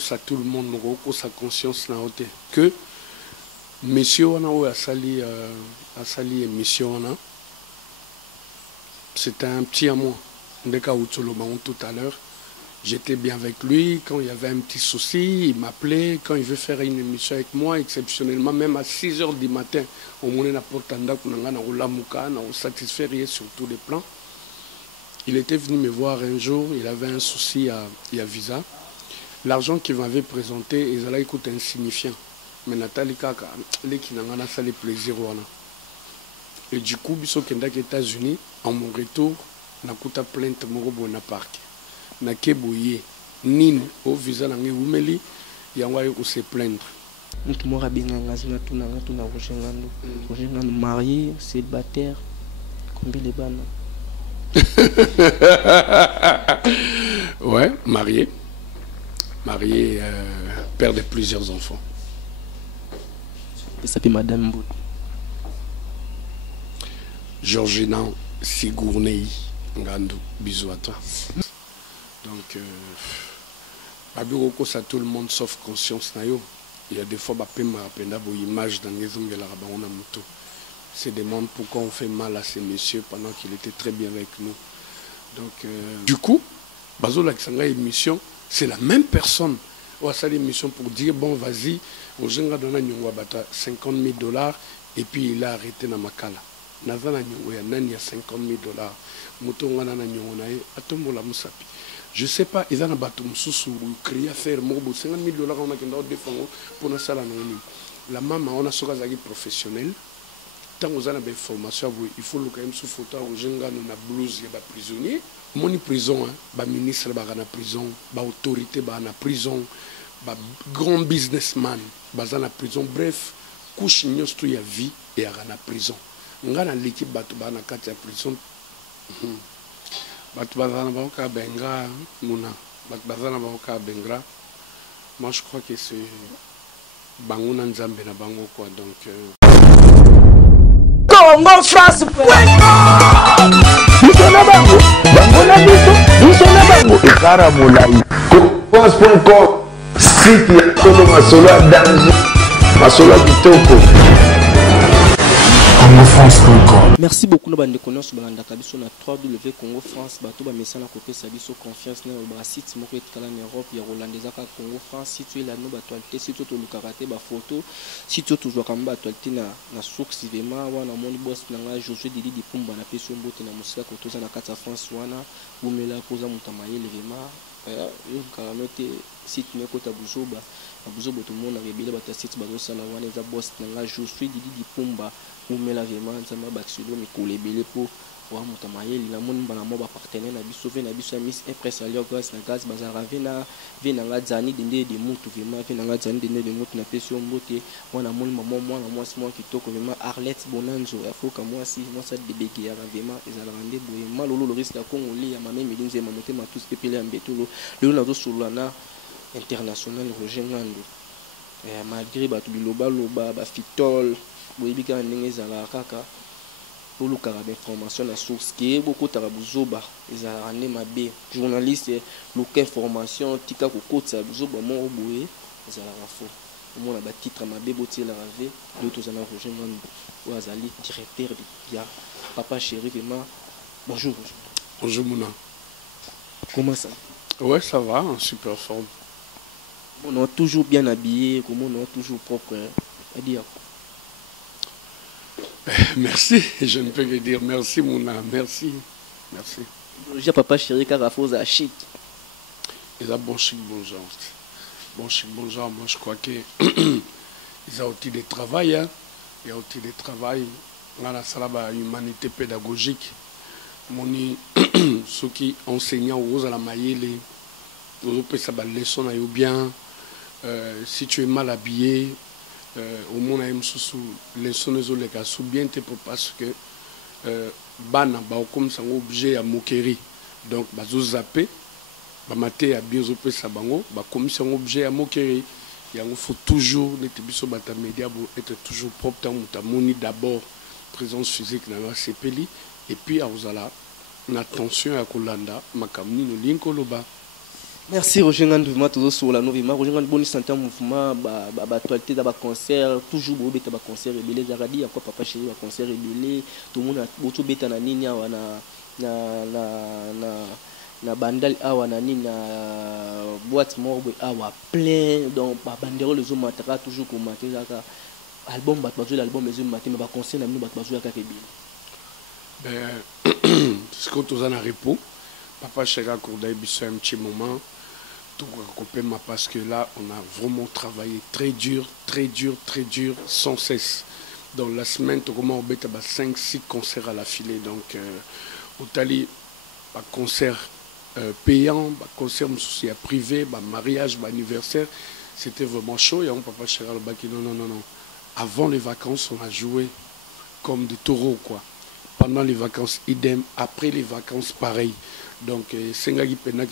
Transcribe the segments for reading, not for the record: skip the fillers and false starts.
ça tout le monde, sa conscience na haute que monsieur on a sali émission on a c'était un petit à moi tout à l'heure. J'étais bien avec lui. Quand il y avait un petit souci, il m'appelait. Quand il veut faire une émission avec moi, exceptionnellement, même à 6 h du matin, au moins on a satisfaire sur tous les plans. Il était venu me voir un jour, il avait un souci à visa. L'argent qu'il m'avait présenté, il allait coûter insignifiant. Mais Nathalie Kaka, qui n'a pas fait plaisir. Et du coup, biso kendak États-Unis, en mon retour, n'a coûté plainte morobo na parc. Na keboye nini au visa na ngi umeli yango ayo se plaindre. Mutu mora benganga zina tuna Rogengando marié, célibataire, combien les bana? Ouais, marié, père de plusieurs enfants. Ça s'appelle Madame Bout. Georgina Sigourney Ngandou, bisous à toi. Donc, ça tout le monde sauf conscience. Il y a des fois, image dans les hommes de la moto. Se demande pourquoi on fait mal à ces messieurs pendant qu'il était très bien avec nous. Donc, du coup, émission, c'est la même personne. On a fait l'émission pour dire bon, vas-y, on a donné 50 000 $, et puis il a arrêté dans Makala. Il y a 50 000 $. Je ne sais pas, ils ont créé à faire 50 000 $. On a pour la maman, on a des professionnels. Tant que vous avez des formations, il faut quand même sous photo aux gens qui ont blouse, il y a des prisonniers. Mon prison, les ministres sont en prison, les autorités sont en prison, les grands businessmen sont en prison. Bref, couche n'y a vie et en prison. On a l'équipe qui est en prison. Moi je crois que c'est Bangouna Nzambe na Bango quoi donc Congo France France.com site ya Kolo Masolo ya danger Masolo kitoko CongoFrance.com. Merci beaucoup bande connaissance balanda kabiso na 3W Congo France bato ba mesana côté sabiso confiance na ba site moko etkala en Europe ya Rolandeza ka Congo France site la no ba actualité site to lukarate ba photo site to zo kamba actualité na source vraiment wana moni boss na nga Josué Didi Dipumba na peso mbote na musika ko toza na kata France wana umela poza mutamayele vraiment yo karanote site moko ta buzoba abuzobo tout le monde a rebelle ba site ba sala wana za boss na nga Josué Didi Dipumba umela vraiment nzamba baksulo mikolo ebele po wa mutamayeli na moni bana mo ba partenaire na biso ve na biso ya Miss Impresario grâce na gaz bazara ve na nga zani dende de mutu vraiment ve na nga zani dende de mutu na peso mbote wana moni maman mwana mwasi mwa kitoko vraiment Arlette Bonanzo afoka mwasi mwasa de bege ya vraiment ezala rande boye malolo le risque ya Congo li ya mame milinze mamote ma tous pepele ya mbetulo le na zo solana international Roger Ngando malgré ba tu biloba loba ba fitol boyebika ndenge ezala kaka oluka ba information na source qui beaucoup tarabuzoba ezala rande mabe journaliste luka information tika kokotsa buzoba mo boye ezala rafo on a ba titre mabe botela rave d'autres ana Roger Ngando ou azali directeur ya papa chéri vraiment bonjour bonjour Mouna. Comment ça? Ouais, ça va, en super forme. On est toujours bien habillé, comment on est toujours propre, à dire. Merci, je ne peux que dire merci Mouna, merci, merci. J'ai papa chéri Carafos à chic. Ils ont bon chic, bon genre. Bon chic, bon genre, moi je crois que ils ont outil de travail, hein. Il y a outil de travail, dans la salle de humanité pédagogique. Moni, ceux qui enseignent aux à la maïle, aux ça va leçon ou bien si tu es mal habillé, au monde aime sous leçon les autres les sous bien te parce que bana ba comme ça objet à moquerie donc ba zo zapper ba maté à bien zo ça bango ba comme ça objet à moquerie il faut toujours les biso bata média pour être toujours propre tant mutamoni d'abord présence physique dans la CPLI. Et puis, à Ozala, on a attention à Kolanda, Makamni, no Linkoloba. Merci Roger Ngandou, toujours sur la nouvelle. Roger Ngandou, bonne santé en mouvement, actualité dans concert, toujours beau bêta concert et belé. Jaradi, encore papa chéri, concert et belé. Tout le monde a beaucoup bêta na nini na bandal awa na nini na boîte morbe awa plein donc bandero les hommes matera toujours commenter ça album l'album les hommes matin mais concert na nous batbazou ya kabili. Ben ce que tous en a repos papa chéri accordé biso un petit moment tout complément parce que là on a vraiment travaillé très dur sans cesse. Dans la semaine tout comment on bête 5-6 concerts à la filée donc au tali un concert payant, concert privé, mariage, anniversaire, c'était vraiment chaud. Et on papa chéri non. Avant les vacances, on a joué comme des taureaux quoi. Pendant les vacances, idem. Après les vacances, pareil. Donc, Sengagi Pena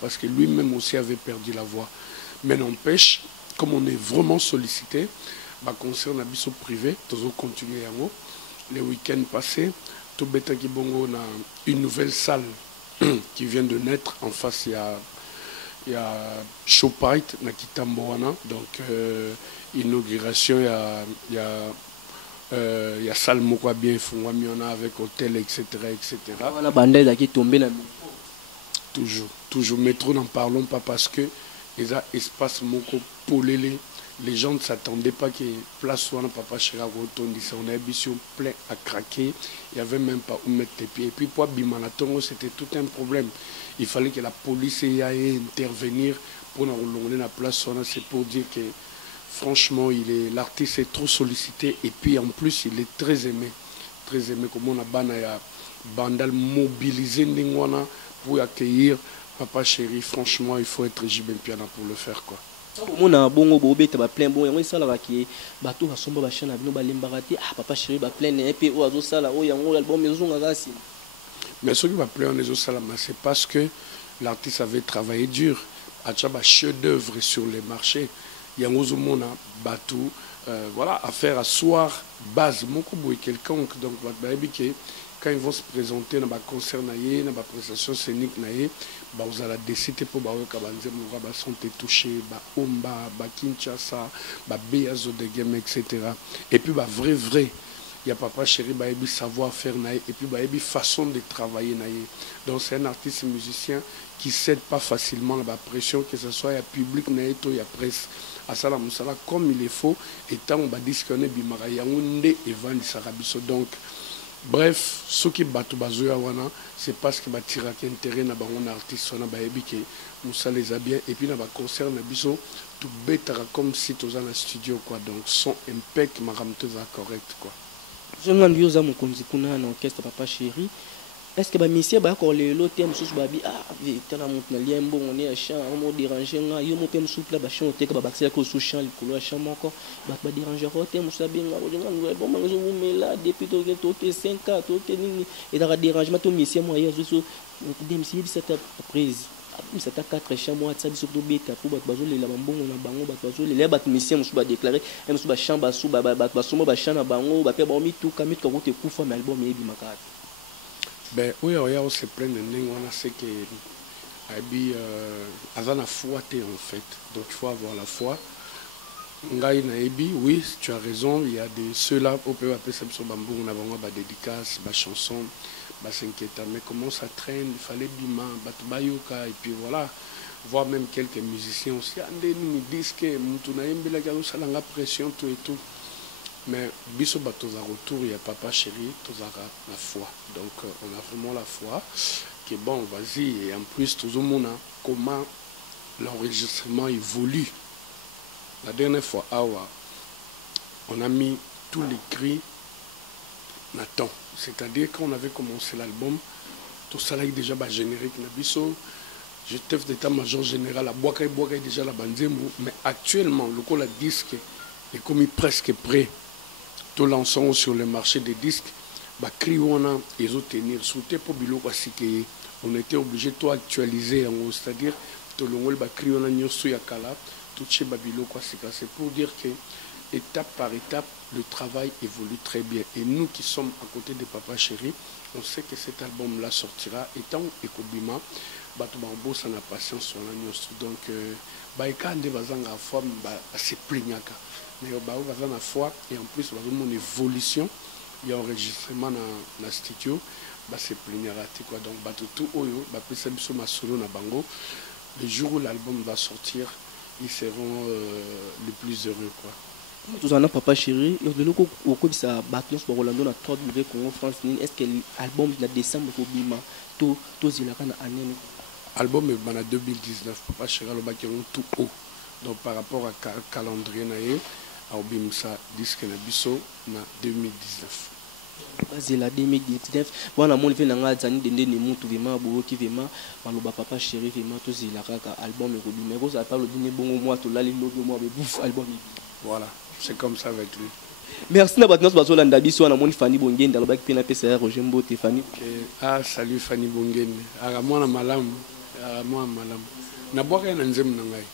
parce que lui-même aussi avait perdu la voix. Mais n'empêche, comme on est vraiment sollicité, concert on a biso privé, toujours continuer à haut. Les week-ends passés, tout bêta qui bongo on a une nouvelle salle qui vient de naître. En face, il y a Showpite, Nakitamboana. Donc, inauguration, il y a salle Mokwa bien fondée, on a avec hôtel, etc. Voilà, bandai qui tombé toujours. Métro, n'en parlons pas parce que il y a espace Moko pour les gens ne s'attendaient pas que place soit papa chéri on a ambition plein à craquer, il n'y avait même pas où mettre les pieds. Et puis pour Bimanatongo, c'était tout un problème. Il fallait que la police aille intervenir pour nous la place. C'est pour dire que franchement, l'artiste est trop sollicité et puis en plus il est très aimé comme on a bandal mobilisé pour accueillir papa chéri. Franchement, il faut être Jibempiana pour le faire quoi. On a bon bobé plein bon et ça là qui bateau va somba ba chana bino ba lembarati papa chéri ba plein et puis o azo sala o yango album maison ngasi. Mais ce qui va plaire en les salama c'est parce que l'artiste avait travaillé dur à un chef d'œuvre sur les marchés. Yango mona bateau voilà affaire à soir base moko boy quelconque donc quand ils vont se présenter dans un concert dans une prestation scénique vous allez décider pour que sont touchés omba Kinshasa beazo de game etc. Et puis vrai il y a papa chéri savoir faire et puis façon de travailler donc c'est un artiste musicien qui cède pas facilement la pression que ce soit il y a public il y a presse à ça comme il est faux et tant on va disconner bimara yangonde et vendre sarabiso donc bref, ce qui battu bazoya wana, c'est parce que va tirer intérêt na bangon artiste na baebi que Moussa les a bien et puis na ba concert na biso tout betara comme si tous dans le studio quoi donc son impec maramteza correct quoi. Je me dis aux amis qu'on dit qu'on a un orchestre papa chéri. Est-ce que monsieur ba ko le thème sous babi vite na monte na lien bon on est à chant on me déranger nga yo mo pem souple ba chant te ba baxer ko sous chant le couloir chant encore ba déranger ko thème sous bien nga bon manzo vous là depuis to 5 ans to ni et dans dérangement to monsieur moi yo so dem si cette prise ça ta 4 chants moi ça biso to beta pour ba bazo le la mbongo na bango ba bazo le ba monsieur mo ba déclarer même sous ba chant ba sous ba somo ba chant na bango ba pe ba mi tout kamit ko te kufa mais album yebi makati. Ben oui, on se plaint de nous, on a ce que avant la foi en fait, donc il faut avoir la foi. Oui, tu as raison, il y a des ceux-là, on peut appeler ça sur bambou, on a vraiment des dédicaces, des chansons, des s'inquiéter, mais comment ça traîne, il fallait bima, bayoka, et puis voilà, voir même quelques musiciens aussi, ils nous disent que nous avons pression, tout et tout. Mais biso batoza retour il y a papa chéri tozara la foi donc on a vraiment la foi que bon vas-y et en plus tout le monde comment l'enregistrement évolue. La dernière fois on a mis tous les cris Nathan, c'est-à-dire quand on avait commencé l'album tout ça là déjà générique na biso je chef d'état-major général à Boakai déjà la banzembo mais actuellement le col disque est comme presque prêt. Tout l'ensemble sur le marché des disques, ils ont tenir on était obligé de actualiser, c'est-à-dire tout c'est pour dire que étape par étape, le travail évolue très bien. Et nous qui sommes à côté de Papa Chéri, on sait que cet album-là sortira étant Ekobima. bato bambosa na patience wana nyonso donc baeka nde baza na foi base plaignaka mais bao baza na foi et en plus bazomona évolution ya enregistrement na studio base plaignaka te quoi donc bato tout oyo bapesa biso masolo na bango le jour où l'album va sortir ils seront les plus heureux quoi. Tout en papa chéri et de l'autre côté ça battre sur Rolando na 3W Congo France est-ce que l'album de décembre ko bima to zilaka na année album est en 2019 papa chéri le baki tout haut donc par rapport à calendrier na ye au bimsa disque na biso na 2019 c'est la 2019 voilà mon fait nanga zani dende ne mutu vraiment bo ki vraiment maloba papa chéri vraiment to zilaka ka album ko bima ko ça parle d'une bongo moi to la logo moi bouf album voilà. C'est comme ça avec lui. Merci na batnos bazolanda biso na moni Fanny Bongende la baki pena pesa Roger Mbote Fanny. Ah salut Fanny Bongende. Ara mwana malamu. Ara mwana malamu. Na boka na nzemu na ngai.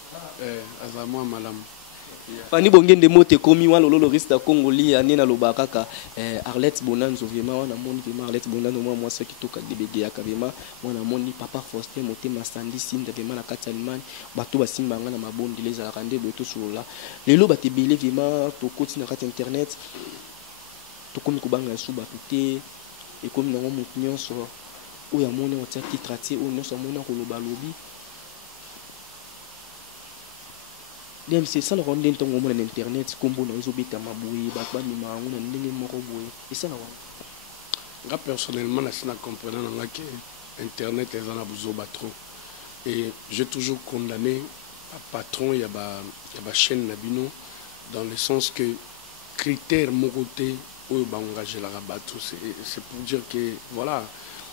Ara mwana malamu. Fanny Bongende mote komi wana lolo rista Congoli anena lobaka ka Arlette Bonanzo vraiment wana moni vraiment Arlette Bonanzo moi ça qui toka DBD ya kabema wana moni papa Faustin mote masandi sinda vraiment na kati Allemagne bato basimba ngana mabondi les alakande boto solola lelo batebele vraiment to koti na kati internet to komi kubanga su batute et comme na mo nyonso oya moni on tient qui traiter on nyonso mona ko loba lobi c'est ça le rendre ton moment en internet comme bon ils obéissent à ma bouille batba ni ma on a ndenge moko boye et ça là personnellement na sina comprendre nga que internet est en abuso batro et j'ai toujours condamné à patron il y a ba chaîne nabino dans le sens que critère mokoté ou ba engager la bateau c'est pour dire que voilà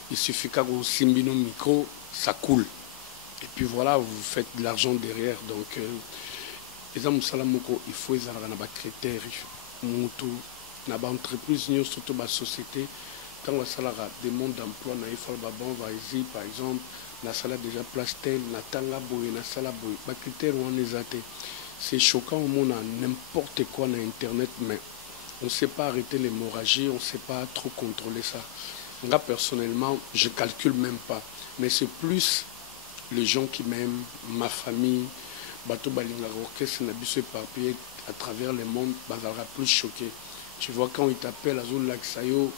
il suffit qu'à vous simbino micro ça coule et puis voilà vous faites de l'argent derrière donc il faut les critères na ba entreprise surtout ba société quand on salara demande d'emploi na il faut bon va ici par exemple na sala déjà place tel na tanga boy na sala boy ba critères on les a c'est choquant au monde n'importe quoi na internet mais on sait pas arrêter l'hémorragie on sait pas trop contrôler ça. Moi personnellement je calcule même pas mais c'est plus les gens qui m'aiment ma famille bateau balinga orchestre na biso éparpillé à travers le monde bazalera plus choqué. Tu vois quand il t'appelle à zone laxayo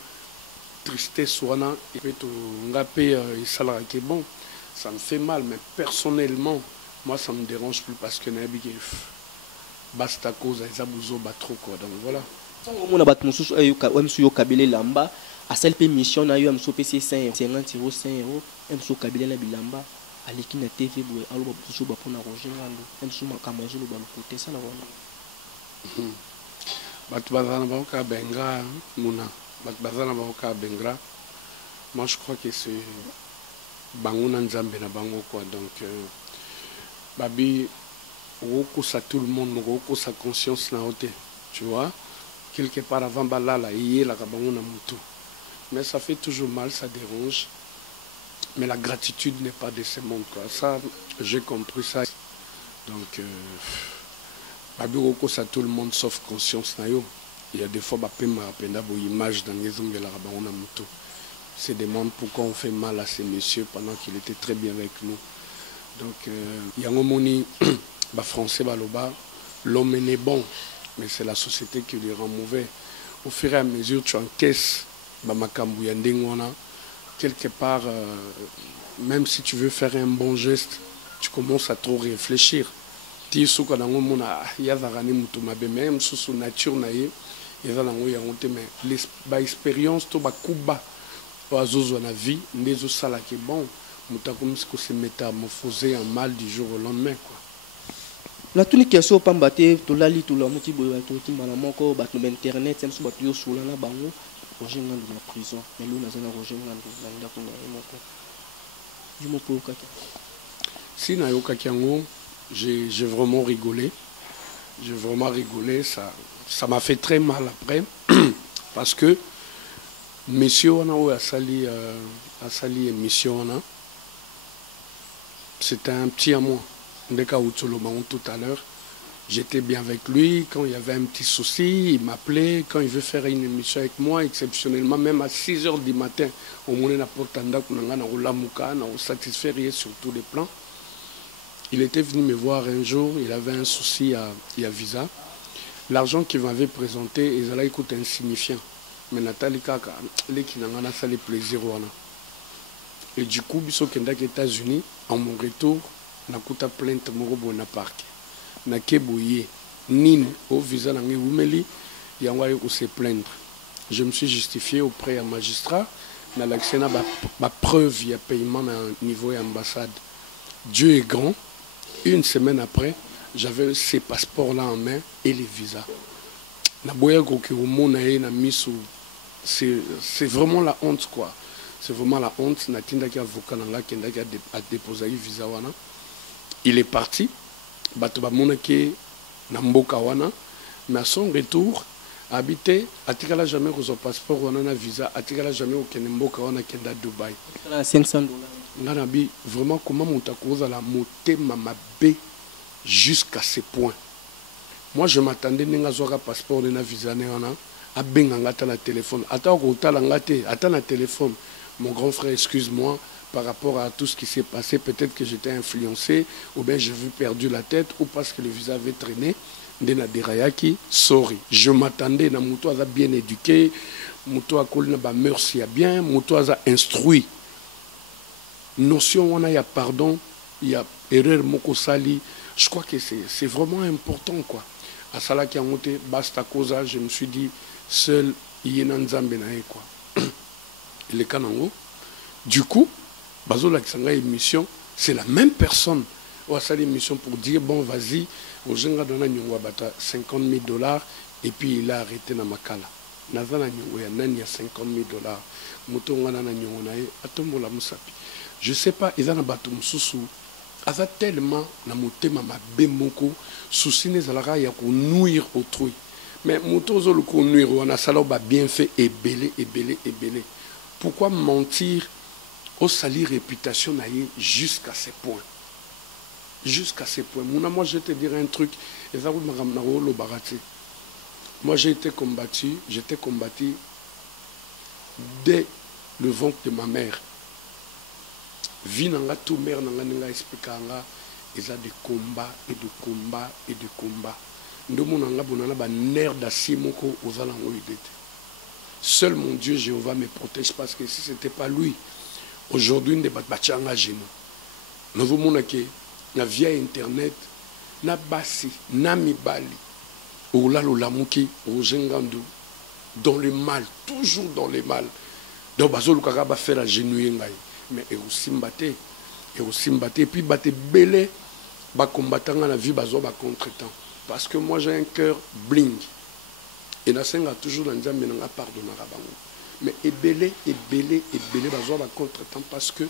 tristesse wana et puis to ngapé il salara que bon ça me fait mal mais personnellement moi ça me dérange plus parce que nabi basta cause ezabuzo ba trop quoi donc voilà. On a battu mususu ayoka wamsu yo kabele lamba a celle mission na yo amso PC 50 euros 5 euros amso kabele la bilamba aleki na TV boye aloba busu ba pona Roger Ngando amso makama zulu ba côté ça la wana batu bazana ba ka benga muna batu bazana ba ka bengra moi je crois que c'est banguna nzambe na bango quoi donc babi oko ça tout le monde oko sa conscience na hote tu vois quelque part avant balala yé la banguna mutu mais ça fait toujours mal ça dérange. Mais la gratitude n'est pas de ce monde quoi. Ça j'ai compris ça donc babiroko ça tout le monde sauf conscience na yo. Il y a des fois bapema apenda bo image dans les ongles la rabana muto. Se demande pourquoi on fait mal à ces messieurs pendant qu'il était très bien avec nous. Donc yango moni ba français baloba l'homme est bon mais c'est la société qui le rend mauvais. Au fur et à mesure tu encaisses ba makambu ya ndengona quelque part, même si tu veux faire un bon geste, tu commences à trop réfléchir. Tu sais que dans le monde, il y a des même sous nature, il y a des expériences, tu as la vie, des choses qui bon, tu se métamorphoser en mal du jour au lendemain. La tunique qui est sur Pambate, tu l'as lu, tu l'as motivé, tu l'as montré, tu l'as internet, tu l'as motivé sur la bango. Roger Ngando dans la prison, mais lui, on a Roger Ngando dans la prison. Si Nayoka Kiango, j'ai vraiment rigolé. J'ai vraiment rigolé. Ça m'a fait très mal après. Parce que monsieur on a sali émission. C'était un petit à moi. On a tout à l'heure. J'étais bien avec lui. Quand il y avait un petit souci, il m'appelait. Quand il veut faire une émission avec moi, exceptionnellement, même à 6 h du matin, au moment où on satisfaire sur tous les plans. Il était venu me voir un jour, il avait un souci à visa. L'argent qu'il m'avait présenté, il allait coûter insignifiant. Mais Nathalie Kaka, ça les plaisir. Et du coup, biso aux États-Unis, en mon retour, na kuta plainte morobo na parc. Na keboye nini au visa na ngi wumeli ya ngwa ko se plaindre. Je me suis justifié auprès du magistrat na l'accès na ba preuve ya paiement na niveau de ambassade. Dieu est grand. Une semaine après, j'avais ces passeports-là en main et les visas. C'est vraiment la honte, quoi. C'est vraiment la honte. Il est parti. Mais à son retour, habité, atikala jamais son passeport, on a un visa, atikala jamais au Kenemboka, on a Kenda Dubaï. 500 $. Nganabi, vraiment, comment mon takoza la moté mamabe jusqu'à ce point. Moi, je m'attendais à avoir un passeport et un visa, à bengangata la téléphone. Attends, attends la téléphone. Mon grand frère, excuse-moi, par rapport à tout ce qui s'est passé, peut-être que j'étais influencé, ou bien j'ai vu perdu la tête, ou parce que le visa avait traîné. Ndena derayaki, sorry. Je m'attendais à Mouto a bien éduqué, Mouto a collé na merci bien, Mouto a instruit. Notion on a y a pardon, il y a erreur mokosali. Je crois que c'est vraiment important quoi. À cela qui a monté basta causa, je me suis dit seul yena nzambe na quoi. Le kanango. Du coup, bazo la kisanga émission, c'est la même personne. On a fait l'émission pour dire bon vas-y, au Jenga dona nyongwa bata 50 000 $ et puis il a arrêté na makala. Nazana nyongwa ya nani ya 50 000 $. Mutonga na nyongwa na ye atombola musapi. Je ne sais pas, ils ont un tellement na motema mabe moko souci ne zalara ya ko nuire autrui. Mais moto zo le ko nuire on a sala ba bien fait et belé. Pourquoi mentir au salir réputation na ye jusqu'à ce point? Jusqu'à ce point. Moi je te dirais un truc, moi j'ai été combattu, dès le ventre de ma mère. Vie nanga tout mère nanga ninga expliquanga ils a des combats et de combats et de combats. Ndomo nanga bonana ba nerf d'acier moko ozalango idete. Seul mon Dieu Jéhovah me protège parce que si c'était pas lui, aujourd'hui ne batchanga genou. Nous vous montrons na via internet na basi na mibali olalo lamuki ojengandu dans le mal, toujours dans le mal. Donc bazolo kaka ba faire agenouiller ngai. Mais et aussi mbaté et puis baté belé ba combattant la vie bazo ba contretemps parce que moi j'ai un cœur bling et na senga toujours dans nzambe na pardonnera bango mais et belé bazo ba contretemps parce que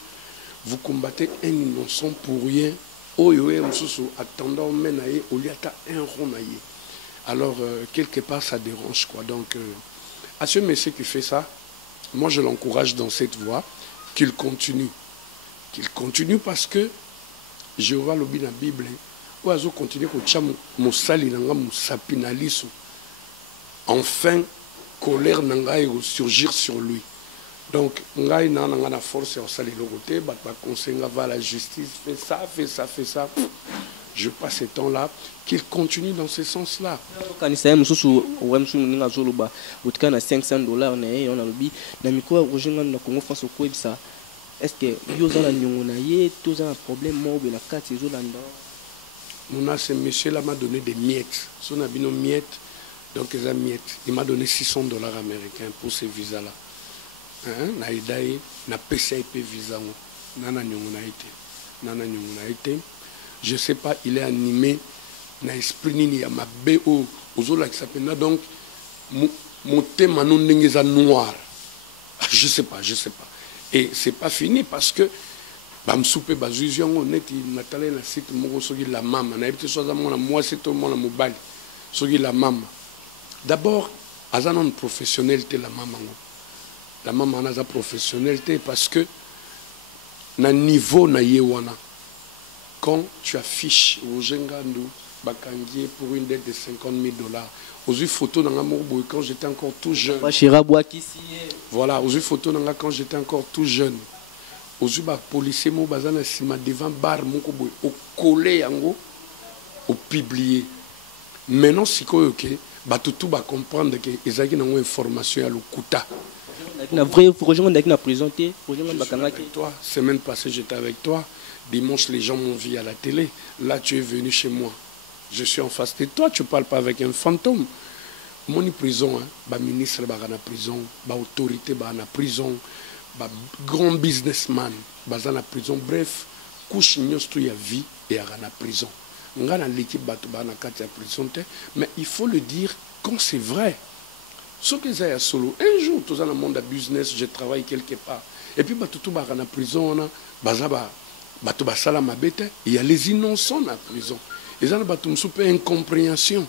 vous combattez un innocent pour rien oyo msusu attendant menaye oliata un ronaye alors quelque part ça dérange quoi donc à ce monsieur qui fait ça moi je l'encourage dans cette voie qu'il continue parce que Jéhovah lobi na Bible oazo continue ko tcha mosali nanga musapi na liso enfin colère nanga surgir sur lui donc ngai nanga na force au sali lokote ba conseiller va la justice fait ça je passe ce temps là qu'il continue dans ce sens là kanisa mususu wemsu ninga zoluba utikana 500 $ na ye on a lobi na miko rojenga na Congo France ko ebisa. Est-ce que vous avez un problème na kati zolanda? Mon ce monsieur là m'a donné des miettes. Son abino miettes, donc les miettes. Il m'a donné 600 $ américains pour ces visas là. Na idaï na PCIP visa nana nyongona été. Je sais pas, il est animé na esprit nini ya mabe o ozola qui s'appelle donc mon thème non ndengeza noir. Je sais pas. Et c'est pas fini parce que bamsoupe bazuzion honnête natale na site moko soki la mama na ebite soza mona moi c'est tout mona mobali soki la mama d'abord azanon professionnalité la mama na za professionnalité parce que na niveau na yewana quand tu affiches au jengandu bakangier pour une dette de 50 000 $. Aux photos dans la quand j'étais encore tout jeune. Voilà, aux photos dans quand j'étais encore tout jeune. Aux policiers mo bazana sima devant bar moko boy au collé yango au publier. Maintenant si quoi OK, tout va comprendre que ezaki nango information ya lokuta. Na vrai projet on a présenté, toi, semaine passée j'étais avec toi. Dimanche les gens m'ont vu à la télé. Là tu es venu chez moi. Je suis en face de toi, tu ne parles pas avec un fantôme. Mon prison, hein, ministre en prison, autorité en prison, grand businessman en prison. Bref, couche tout y a vie et en prison. On a l'équipe en prison, mais il faut le dire quand c'est vrai. Ce que j'ai solo, un jour, tout dans le monde de business, je travaille quelque part. Et puis, tout en prison, il y a les innocents en prison. Ils ont une incompréhension.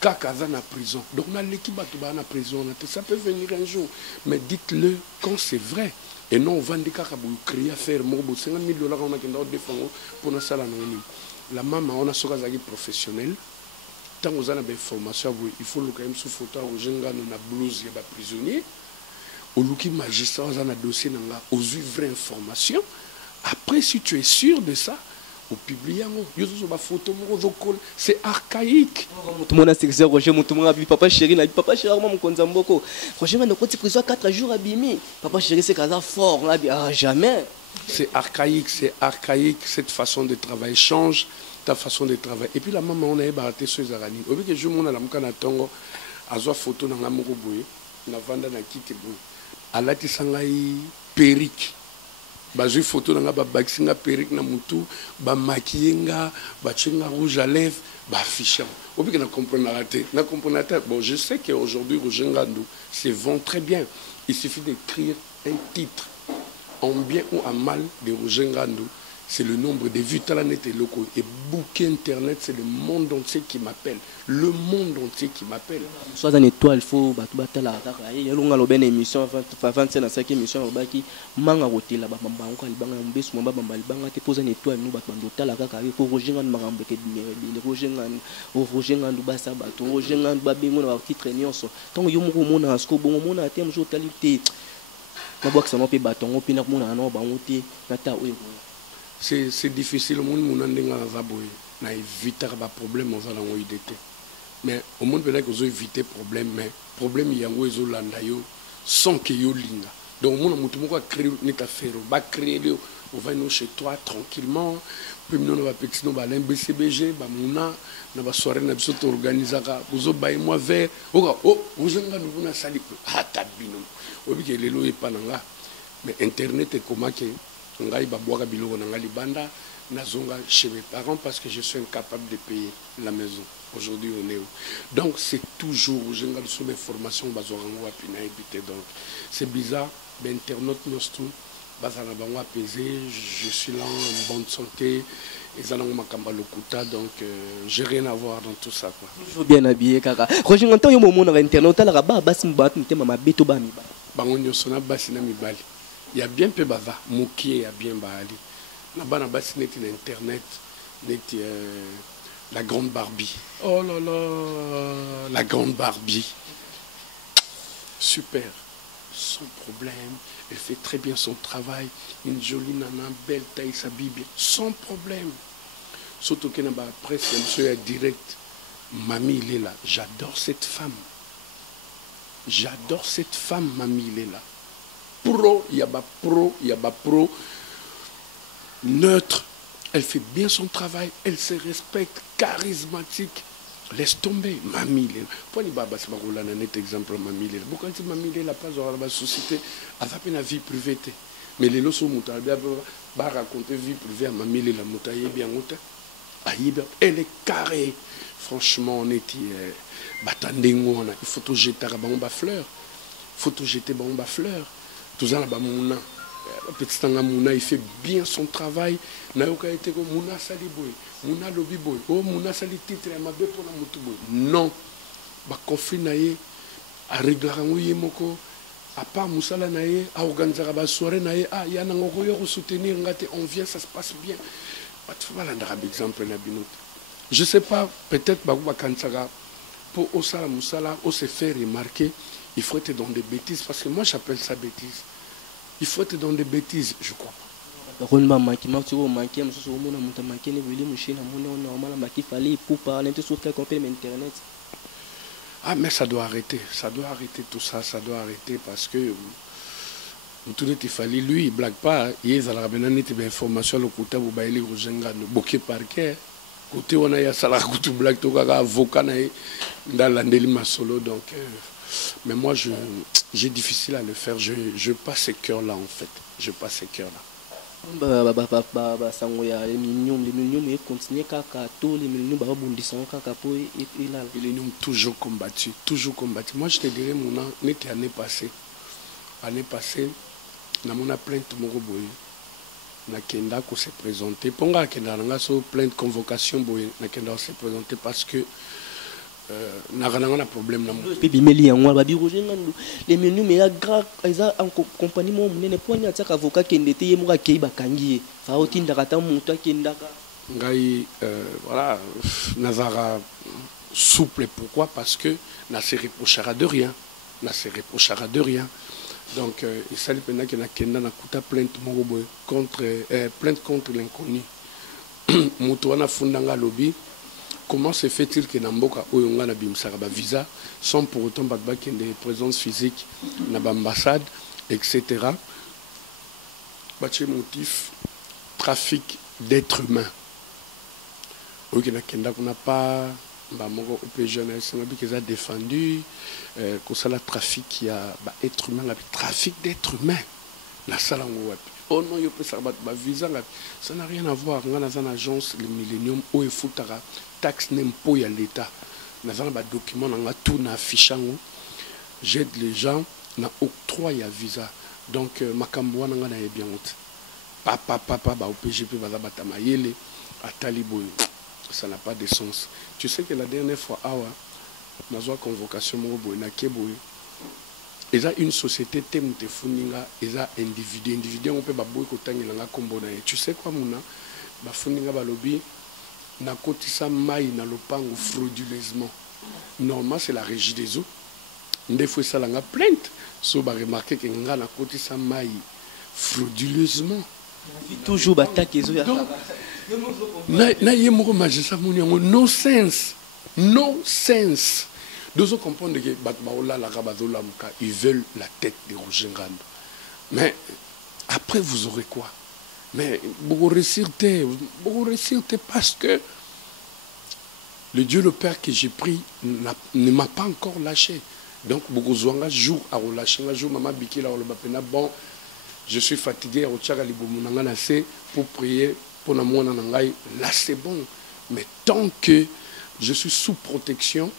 Kaka dans la prison. Donc, on a l'équipe en prison. Ça peut venir un jour. Mais dites-le quand c'est vrai. Et non, on va dire créer faire 50 000 $. On a défendu pour nous. La maman, on a ce cas professionnel. Tant qu'on a des formations, il faut quand même sous photo aux gens qui ont une blouse, il y a des prisonniers. Au look magistrat, on a un dossier aux vraies informations. Après, si tu es sûr de ça, au public, c'est archaïque. Tout le monde a secteur Roger, tout le monde a vu papa chéri, papa chéri, maman Konzamboko. Roger, on a côté prison 4 jours abîmé. Papa chéri, c'est casa fort, on a dit jamais. C'est archaïque, cette façon de travailler change ta façon de travailler. Et puis la maman, on a ébarraté sur les aranis. Au bout que je m'en ai la tongo, à zoa photo dans la mourouboui, na vanda na kite bou. À la tisangai perique. Bazu photo dans la babaxinga perique na mutu, ba maquillenga, ba chenga rouge à lèvres, ba affichant. Au bout que na comprendre la tête, na comprendre la tête. Bon, je sais qu'aujourd'hui Roger Ngandou se vend très bien. Il suffit d'écrire un titre en bien ou en mal de Roger Ngandou. C'est le nombre de vues, Talanet et locaux. Et bouquet internet, c'est le monde entier qui m'appelle. Le monde entier qui m'appelle. Soit en étoile, il faut battre la rare. Il y a une émission, 25e émission, qui manga roté là-bas, on va un bés, on va un te pose une étoile, nous battons d'hôtel à Kaka, pour Roger Ngandou, Roger Ngandou, Bassa, Roger Ngandou, Babingo, on va titre Nyonso. Tant que you mon a sco, bon, mon a terme, je talité. La boîte, ça m'a fait bâton, on peut n'a pas un ordre, on t'est, nata, oui. C'est difficile, le monde n'a évité les problèmes mais au monde peut qu'ils ont évité les problèmes, mais les problèmes il y a sans que yo linga. Donc on a créé une affaire, on va créer, on va nous chez toi tranquillement, puis on va petit nous va l'MBCBG, bah mona, on va soirée na biso organiser vous obéissez moi vers, oh vous avez nous na sali, ah tabino, obi que les lois est pas nanga, mais internet est comment que ngai babwaka biloko na ngai libanda nazonga chez mes parents parce que je suis incapable de payer la maison. Aujourd'hui on est où? Donc c'est toujours je n'ai pas de formation bazorango apina habité donc c'est bizarre l'internet nostou bazana bango apaisé je suis là en bonne santé et ça n'ont makamba lokuta donc j'ai rien à voir dans tout ça quoi. Toujours bien habillé kaka. Roger Ngantou yo moment na internet la ba basi mbatu ntema mabeto ba mibali. Bango nyoso na basi na mibali. Il y a bien peu bava, Mouki y a bien Bahali. Là-bas, c'est internet, la grande Barbie. Oh là là, la grande Barbie. Super, sans problème. Elle fait très bien son travail. Une jolie nana, belle taille, s'habille bien, sans problème. Surtout que dans la presse, monsieur est direct. Mamie, il est là. J'adore cette femme. J'adore cette femme, mamie, il est là. Pro, il y a pas pro, neutre, elle fait bien son travail, elle se respecte, charismatique, laisse tomber, mamie, pour les babas, c'est pas un net exemple, mamie, pourquoi tu mamie, la place dans la société, elle a la vie privée, mais les lots sont moutard, va raconter vie privée à mamie, la moutaille, bien moutard, elle est carrée, franchement, on est, il faut tout jeter à bomba fleur, il faut tout jeter bomba fleur. Tout ça, Mouna, petit Mouna, il fait bien son travail. Nayoka été comme Mouna Saliboy, Mouna Lobiboy, oh Mouna Sali titre, ma bé pour la Moutuboy. Non, bah conflit naïe, à régler moko, à part Moussala naïe, à organiser la soirée naïe, ah y a un engouement soutenir, on vient, ça se passe bien. Pas de mal un exemple na binot. Je ne sais pas, peut-être pour Osala Moussala, on se fait remarquer, il faut être dans des bêtises, parce que moi j'appelle ça bêtises. Il faut être dans des bêtises, je crois pas. Ah, mais ça doit arrêter tout ça, ça doit arrêter parce que tout il fallait lui, il blague pas, il a des informations le côté où il est bloqué par quai. Côté on a ya sala kutu blague to kaka avocat dans l'andeli masolo donc mais moi j'ai difficile à le faire, je passe ce cœur là en fait, je passe ce cœur là. Les millions et continuer kaka tous les millions ils ont toujours combattu. Moi je te dirais mon an n'était année passée na mon plainte mon boy na kenda ko se présenter ponga kenda nga so plainte convocation boy na kenda se présenter parce que na un problème na mo les menus mais grave en compagnie mon ne point ya tsaka avocat kende te yemuka kei bakangi fa otinda kata mutu akendaka ngai voilà nazara souple. Pourquoi? Parce que na se reprochera de rien. Donc il s'agit pendant que na kenda na kuta plainte mon boy contre l'inconnu mutu wana fundanga lobby. Comment se fait-il que Namboka Oyonga na bimsaka ba visa sans pour autant bakbaki des présence physique na l'ambassade, etc. Baché motif trafic d'êtres humains. Ok, on n'a pas OPG qui a défendu que ça la trafic qui a être humain, trafic d'êtres humains. La salle oh non, il peut savoir visa, ça n'a rien à voir. On a une agence, le Millennium, où il faut taxe n'impôt à l'État. On a un document, on a tout affiché. J'aide les gens, on a octroi à visa. Donc, ma camboua n'a pas bien honte. Papa, au PGP, à Talibo, ça n'a pas de sens. Tu sais que la dernière fois, on a une convocation, il y a une société thème de Funinga, il y a individu, on peut baboui kotangi langa kombona. Tu sais quoi mouna? Ba Funinga balobi na kotisa mai na lopango frauduleusement. Normalement c'est la régie des eaux. Ndé fois ça langa plainte. So ba remarquer que nga na kotisa mai frauduleusement. Toujours batak ezo ya. Na yemoko magistrat mouniango no sense. Deux autres comprennent que ils veulent la tête de Roger Ngando. Mais après, vous aurez quoi? Mais vous réussirez parce que le Dieu le Père que j'ai pris ne m'a pas encore lâché. Donc, beaucoup de jour à relâcher un jour, maman Biki la bon, je suis fatigué pour prier pour moi là c'est bon. Mais tant que je suis sous protection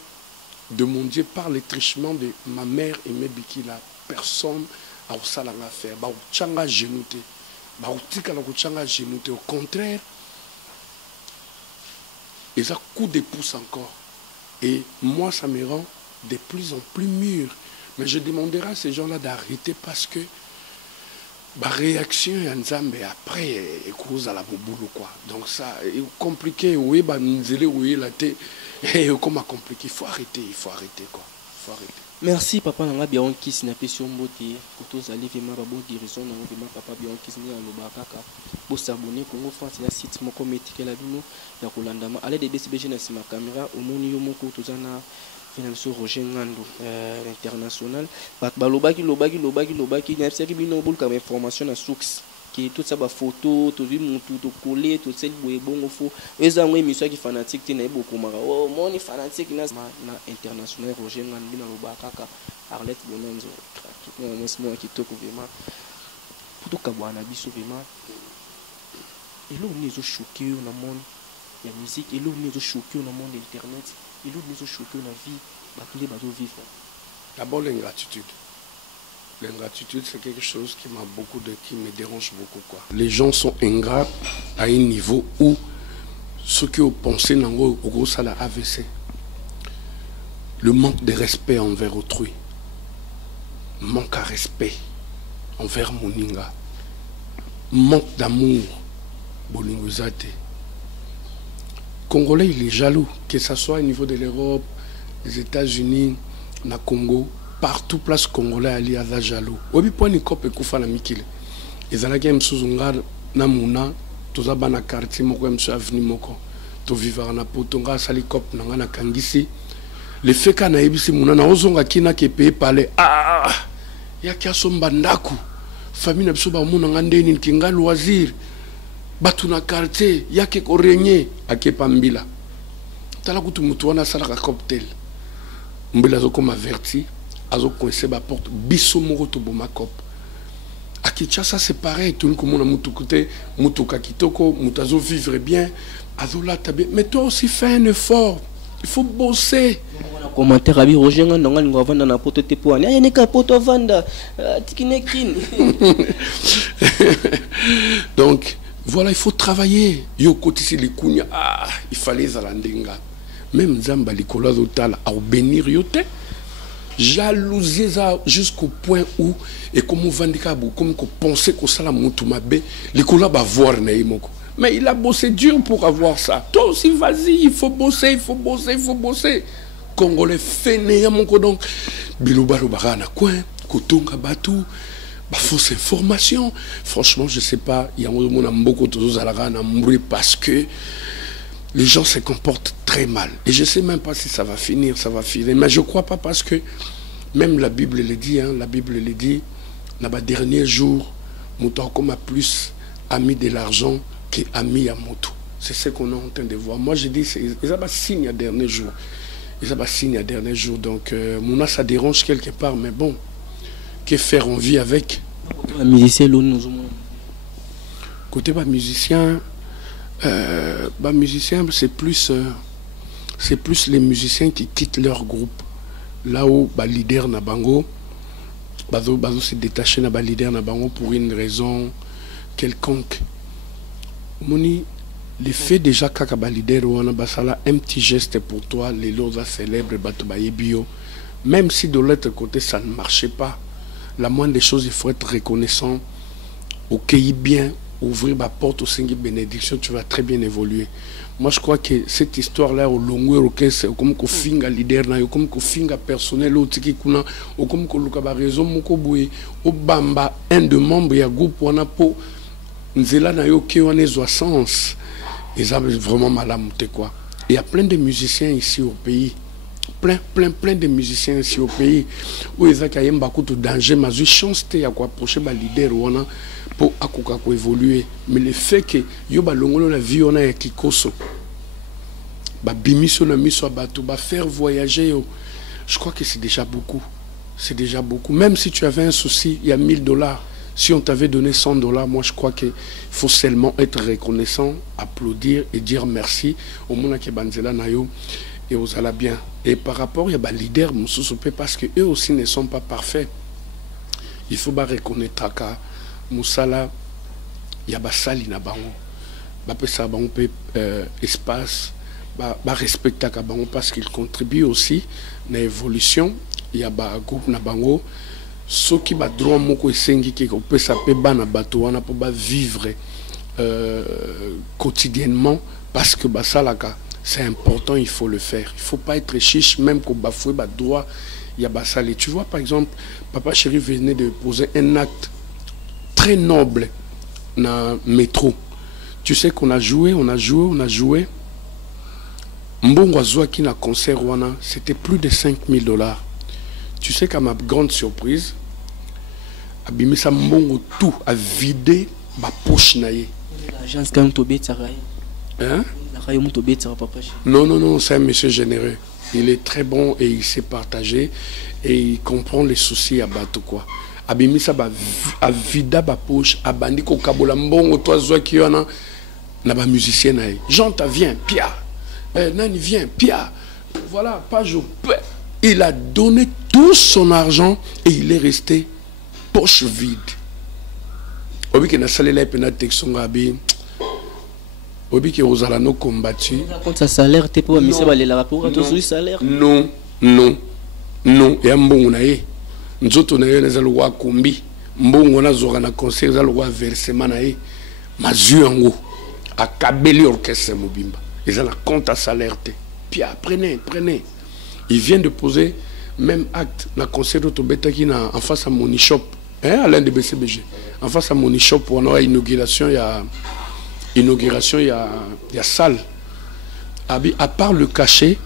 de mon Dieu par les trichements de ma mère et mes biki la personne a osalanga faire ba uchanga genouté ba utika la uchanga genouté au contraire ils a coup de pouce encore et moi ça me rend de plus en plus mûr mais je demanderai à ces gens-là d'arrêter parce que ba réaction ya nzambe après cause à la boulot quoi donc ça est compliqué oui ba nzele oui la té et comment compliqué il faut arrêter quoi il faut arrêter. Merci papa nanga bien qui s'na question mbote pour tous aller vraiment ba bonne direction na vraiment papa bien qui s'na loba kaka pour s'abonner Congo France na site moko metike la bino ya kolandama aller de BCBG na sima caméra au moni yo moko tozana finalement Roger Ngando international lobaki na saki bino bol comme information na source qui tout ça ba photo to vi mutu to coller to sel boye bongo fo ezango émission qui fanatique na beaucoup mara oh moni fanatique na international Roger Ngando bina lobaka kaka Arlette Bonanzo moi qui toko vraiment pour tout kabwana biso vraiment et là on est choqué na monde la musique et là on est choqué na monde internet et là on est choqué na vie bakule bazo vivre. D'abord l'ingratitude. L'ingratitude, c'est quelque chose qui me dérange beaucoup quoi. Les gens sont ingrats à un niveau où ce que vous pensez nango au gros ça la AVC. Le manque de respect envers autrui. Manque à respect envers moninga. Manque d'amour bolingozate. Congolais, il est jaloux, que ce soit au niveau de l'Europe, des États-Unis, na Congo, partout place Congolais ali aza jaloux. Obi point ni cop ekufa na mikile. Ezalaki msuzunga na muna, toza bana quartier moko msu avenue moko. To vivre na potonga sali cop nanga na kangisi. Le fait kana ebisi muna na ozonga kina ke paye parler. Ah, ya kia somba ndaku. Famille na biso ba muna ngandeni kinga loisir. Batu na quartier ya ke korenye akepa mbila. Tala kutu mutu wana sala ka cocktail. Mbila zo comme averti, azo coincer ba porte biso moko to boma cop. A Kinshasa c'est pareil, tout le monde a mutu côté, mutu ka kitoko, mutu azo vivre bien, azo la bien. Mais toi aussi fais un effort. Il faut bosser. Commentaire abi Roger ngandanga ngo vanda na poto te poani. Aya neka poto vanda tikinekin. Donc voilà, il faut travailler. Yo kotisi likunya, ah, il fallait zalandenga. Même Zamba likola zotala au bénir yote. Jalousie jusqu'au point où et comme vandika comme qu'on pensait que ça la mutu mabe, likola ba voir na imoko. Mais il a bossé dur pour avoir ça. Toi aussi, vas-y, il faut bosser, il faut bosser, il faut bosser. Congolais fainéant mon donc bilobaro barana coin, kotonga batou. Bah, fausse information. Franchement, je sais pas. Il y a beaucoup de choses à la rana parce que les gens se comportent très mal. Et je sais même pas si ça va finir, ça va finir. Mais je crois pas parce que même la Bible le dit, hein, la Bible le dit, dans les derniers jours, Mouton comme a plus ami de l'argent qu'ami à Moutou. C'est ce qu'on est en train de voir. Moi, je dis, c'est un signe à dernier jour. C'est un signe à dernier jour. Donc, Mouna, ça dérange quelque part, mais bon. Que faire on vit avec. Musicien, côté musicien, c'est plus les musiciens qui quittent leur groupe. Là où leader na bango, bazo se détacher na leader na bango pour une raison quelconque. Moni, le fait déjà kaka leader wana basala un petit geste pour toi, les lots célèbres bato ba yebio. Même si de l'autre côté ça ne marchait pas. La moindre des choses, il faut être reconnaissant, accueillir bien, ouvrir ma porte au Seigneur bénédiction, tu vas très bien évoluer. Moi, je crois que cette histoire-là, au long c'est comme qu'on finga leader, comme qu'on finga personnel, au comme qu'on a raison, au bamba, un de membres, il y a groupe, on a pour nzela na yo qui on est sens. Ils ont vraiment mal à monter quoi. Il y a plein de musiciens ici au pays. Plein de musiciens ici au pays où ils ont beaucoup de danger, mais ils chance de approcher les leaders pour évoluer. Mais le fait que yo balongolo la vie on a qui koso, bimiso na miso bato, faire voyager, je crois que c'est déjà beaucoup. C'est déjà beaucoup. Même si tu avais un souci, il y a $1000. Si on t'avait donné $100, moi je crois qu'il faut seulement être reconnaissant, applaudir et dire merci au monde qui banzela nayo. Et aux allez bien. Et par rapport, il y a des leaders, parce qu'eux aussi ne sont pas parfaits. Il faut reconnaître que Moussala, il y a des sali na bango. Ça espace, respecter parce qu'ils contribuent aussi à l'évolution. Il y a des groupes na bango. Ceux qui ont droit moko esengi qui peut s'appeler bana bato wana pour vivre quotidiennement parce que salaka. C'est important, il faut le faire. Il ne faut pas être chiche, même qu'on bafoue le droit. Il y a basalé. Tu vois, par exemple, Papa Chéri venait de poser un acte très noble dans le métro. Tu sais qu'on a joué. Mbongo Azwa qui n'a concert, c'était plus de $5000. Tu sais qu'à ma grande surprise, Abimisa Mbongo tout a vidé ma poche naïe. L'agence quand Tobé Tsaray. Hein? Non, c'est un monsieur généreux. Il est très bon et il sait partager et il comprend les soucis à battre quoi. Abimisa ba vida ba poche abandi ko kabola mbongo toi zo ki yana na ba musicien naï. Jean ta vient Pia. Nani vient Pia. Voilà, pas jour. Il a donné tout son argent et il est resté poche vide. Obi ke na salela pena texonga abi. Obi qui aux alano combattu. Quand ça salaire, t'es pas mis ça les rapports à salaire. Non. Et un bon naé. Nous autres naé les allois combi. Mbongo na zora na concert allois versement naé. Mazu ango. A kabeli orchestre mobimba. Ils ont un compte à salaire. Puis prenez. Il vient de poser même acte dans le conseil d'autobétaki en face à Money Shop, hein, à l'un des BCBG. En face à Money Shop, on a inauguration, il y a salle. À part le cachet,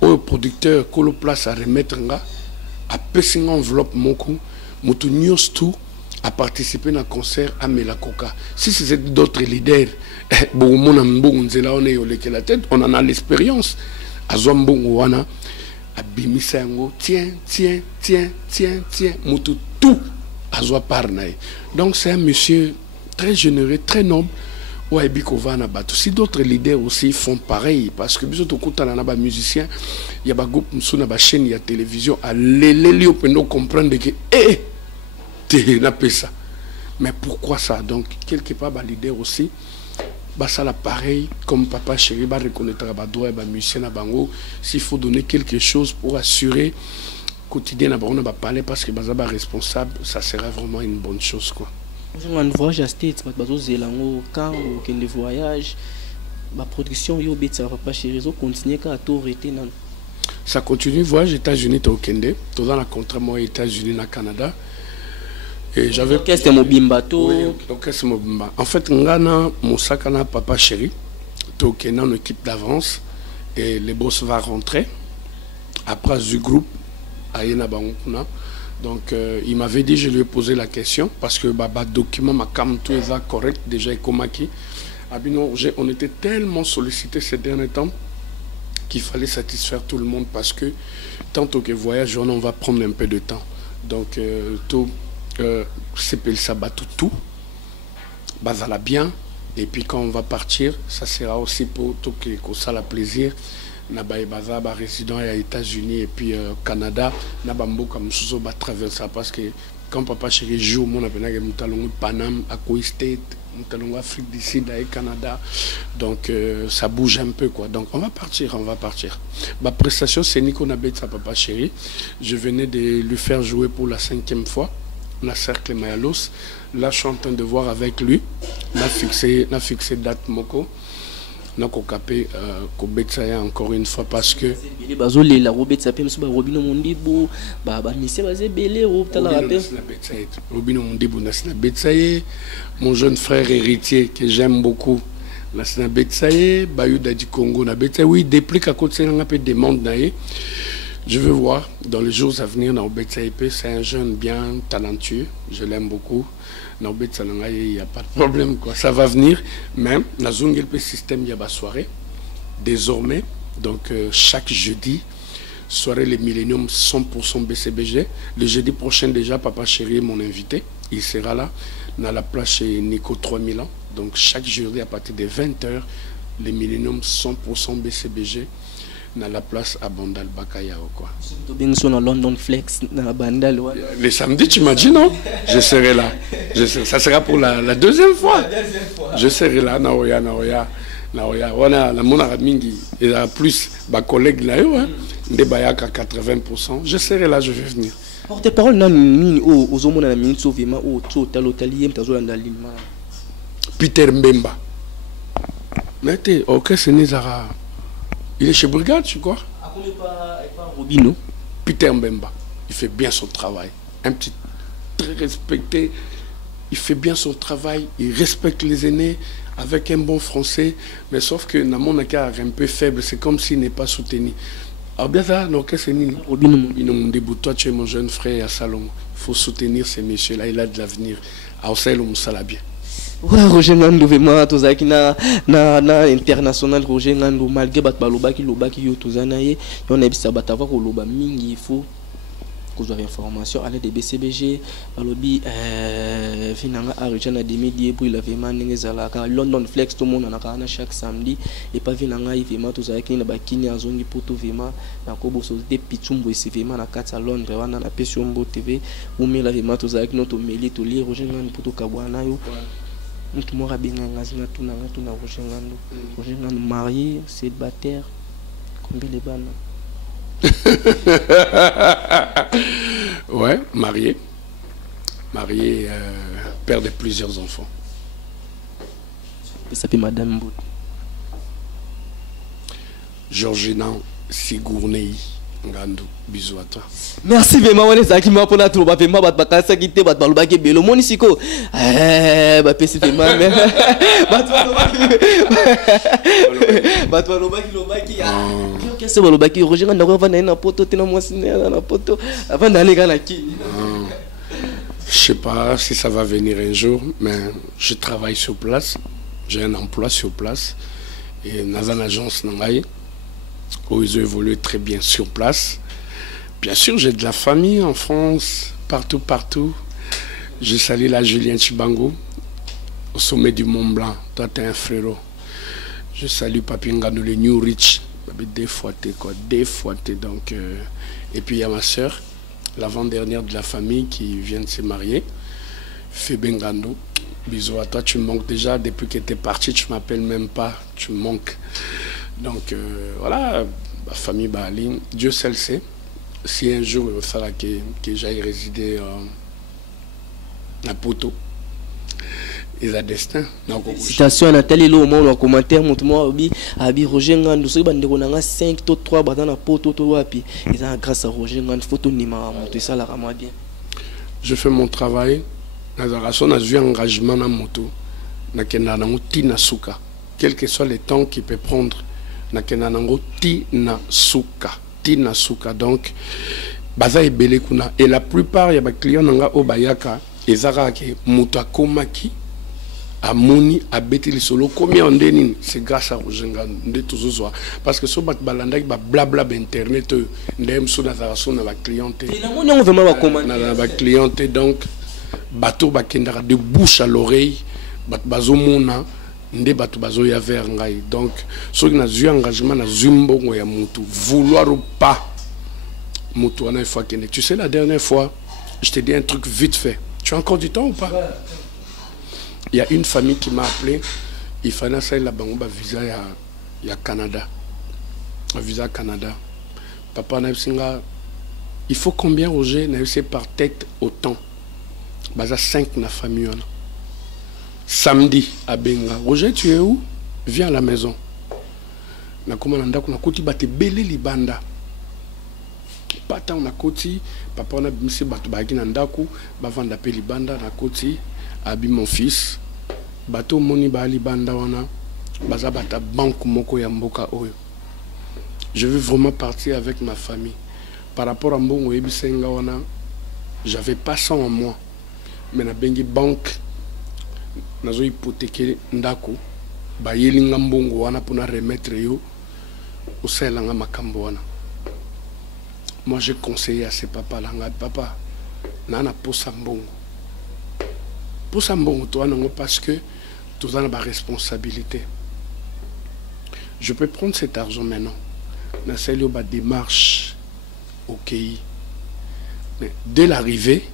au producteur, Colo Place à remettre, à passer une enveloppe, Moutou News tout, à participer à un concert à Melakoka. Si c'est d'autres leaders, on en a l'expérience. À Zombongo, à Bimisango, tiens, Moutou tout, à Zoaparnaï. Donc c'est un monsieur très généreux, très noble. Si d'autres leaders aussi font pareil, parce que il y a des musiciens, il y a des groupes, il y a des chaînes, il y a la télévision, les comprendre que tu n'as pas ça. Mais pourquoi ça? Donc, quelque part, les leaders aussi, ça pareil, comme Papa Chéri, reconnaître les droits des musiciens, s'il faut donner quelque chose pour assurer quotidien, on va parler parce que les responsables, ça serait vraiment une bonne chose, quoi. Un voyage à States, quand on voyage, la production Papa Chéri continue à tout arrêter. Ça continue, voyage aux États-Unis, au Kende, dans la contrat moi aux États-Unis, au Canada. Et j'avais. Qu'est-ce que Mobimba? En fait, Ngana, Moussakana, Papa Chéri, au Kenya, une équipe d'avance, et les boss vont rentrer. Après du groupe, à Yena Bangokuna. Donc, il m'avait dit, je lui ai posé la question, parce que le document m'a quand tout est correct, déjà, et Komaki. On était tellement sollicités ces derniers temps qu'il fallait satisfaire tout le monde, parce que, tantôt que voyage, on va prendre un peu de temps. Donc, tout, c'est le sabbat tout, ça va bien, et puis quand on va partir, ça sera aussi pour tout que ça la plaisir. Nabaïbaza, résident aux États-Unis et puis Canada, Nabambo comme Souzo va traverser parce que quand Papa Chéri joue, on a appelé Moutalongo Paname, à Koi State, Moutalongo Afrique du Sud et Canada, donc ça bouge un peu quoi. Donc on va partir. Ma prestation c'est Nico Nabet sa Papa Chéri. Je venais de lui faire jouer pour la 5e fois. On a cercle Mayalos. Là je suis en train de voir avec lui. On a fixé date Moko. Non, encore une fois parce que mon jeune frère héritier que j'aime beaucoup, oui, depuis qu'à côté on a peu de demande, je veux voir dans les jours à venir dans c'est un jeune bien talentueux, je l'aime beaucoup. Il n'y a pas de problème, quoi. Ça va venir, même dans le système, il y a une soirée. Désormais, donc chaque jeudi, soirée les Millennium 100% BCBG. Le jeudi prochain, déjà, Papa Chéri est mon invité. Il sera là, dans la place chez Nico 3000 ans. Donc chaque jeudi, à partir de 20h, les Millennium 100% BCBG. Dans la place à Bandal Bakayao quoi. London Flex dans Bandal. Le samedi tu m'as dit non? Je serai là. Ça sera pour la deuxième fois. Je serai là. Naoya. On a la monara mingi et la plus ma collègue là des bayak à 80%. Je serai là, je vais venir. Porte-parole nan aux hommes na minute sauvement au totalien tazolandalima. Peter Mbemba. Mais OK, c'est Nizara. Il est chez Brigade, tu crois? Peter Mbemba, il fait bien son travail. Un petit très respecté. Il fait bien son travail. Il respecte les aînés avec un bon français. Mais sauf que Namon est un peu faible. C'est comme s'il n'est pas soutenu. Alors bien ça, donc c'est Nini. Toi, tu es mon jeune frère à Salon. Il faut soutenir ces messieurs-là. Il a de l'avenir. Alors ça, il a bien. Roger Ngandou vraiment tozaki na international Roger Ngandou malgré batbalobaki lobaki yo tozana ye on a bisa batava ko loba mingi il faut que vous avez information à l'aide de BCBG balobi finanga argent à demi pour il avait mané zalaka London Flex tout le monde na chaque samedi et pas vinanga vraiment tozaki na bakini azongi poto vraiment na ko boso de pitumbo c'est vraiment na kata Londres wana na Pesiombo TV ou mais la vraiment tozaki notre meli to lire Roger Ngandou poto kabwana yo. Moi, marié, célibataire, combien les bannes? Ouais, marié, père de plusieurs enfants. Ça s'appelle Madame Bout. Georgina Sigournei Ngandou. Bisous à toi. Merci vraiment, on est à qui m'a pour la troupe. Vraiment, bat bakasa qui te bat balobaki belo monisiko. Bah pesi te ma mais bat balobaki lobaki. Qu'est-ce que balobaki Roger Ngandou va na poto te na mwasine na poto avant d'aller à qui. Je sais pas si ça va venir un jour, mais je travaille sur place. J'ai un emploi sur place et dans une agence Nangaï où ils ont évolué très bien sur place. Bien sûr, j'ai de la famille en France, partout. Je salue la Julien Chibango au sommet du Mont Blanc. Toi, tu es un frérot. Je salue Papi Nganou, le New Rich. Des fois, donc. Et puis, il y a ma soeur, l'avant-dernière de la famille qui vient de se marier, Fébé Ngandou. Bisous à toi, tu me manques déjà. Depuis que tu es parti, tu ne m'appelles même pas. Tu me manques. Donc, voilà, ma famille Baline. Dieu seul sait. Si un jour il fallait que j'aille résider à Poto, ils ont destin. Citation à Nathalie Lomon en commentaire, montre-moi Abi Roger Ngandou, ceux qui ont 5 to 3 dans la Poto, ils ont grâce à Roger Ngandou, photo Nima, monter ça la rama bien. Je fais mon travail, Nazarason a eu un engagement dans moto, Nakenanango Tinasuka, quel que soit le temps qu'il peut prendre, Nakenanango Tinasuka. Donc baza ebele kuna et la plupart ya ba clients nanga obayaka ezaka ke muta komaki amoni abeti lisolo combien ndeni c'est grâce à Rojenga nde tozozwa parce que so bat balanda ba blabla internet ndem so na zaraso na ba clientèle et na on vraiment ba commander na ba clientèle donc bato ba kendara de bouche à l'oreille bat bazomona nde bato bazo ya vers ngai donc ceux qui na eu engagement na zumbongo ya mutu vouloir ou pas mutu wana fois que tu sais la dernière fois je t'ai dit un truc vite fait tu as encore du temps ou pas il y a une famille qui m'a appelé il fallait ça la bango ba visa ya Canada un visa Canada papa na singa il faut combien Roger na eu par tête autant baza 5 na famille wana. Samedi à Benga. Roger, tu es où? Viens à la maison. Na commandant na koti bate belé libanda. Pata on a koti, papa on a bimisi batu baki na ndaku, ba vanda pe libanda na koti, abi mon fils. Bato moni ba libanda wana, baza bata banque moko ya mboka oyo. Je veux vraiment partir avec ma famille. Par rapport à mbongo ebisenga wana, j'avais pas ça en moi. Mais na bengi banque nazo hypothéquer ndako ba yelinga mbongo wana pour na remettre yo au selanga makambo wana. Moi j'ai conseillé à ces papas là papa nana posa mbongo toi non parce que tout ça na responsabilité. Je peux prendre cet argent maintenant na selio ba démarche OK mais dès l'arrivée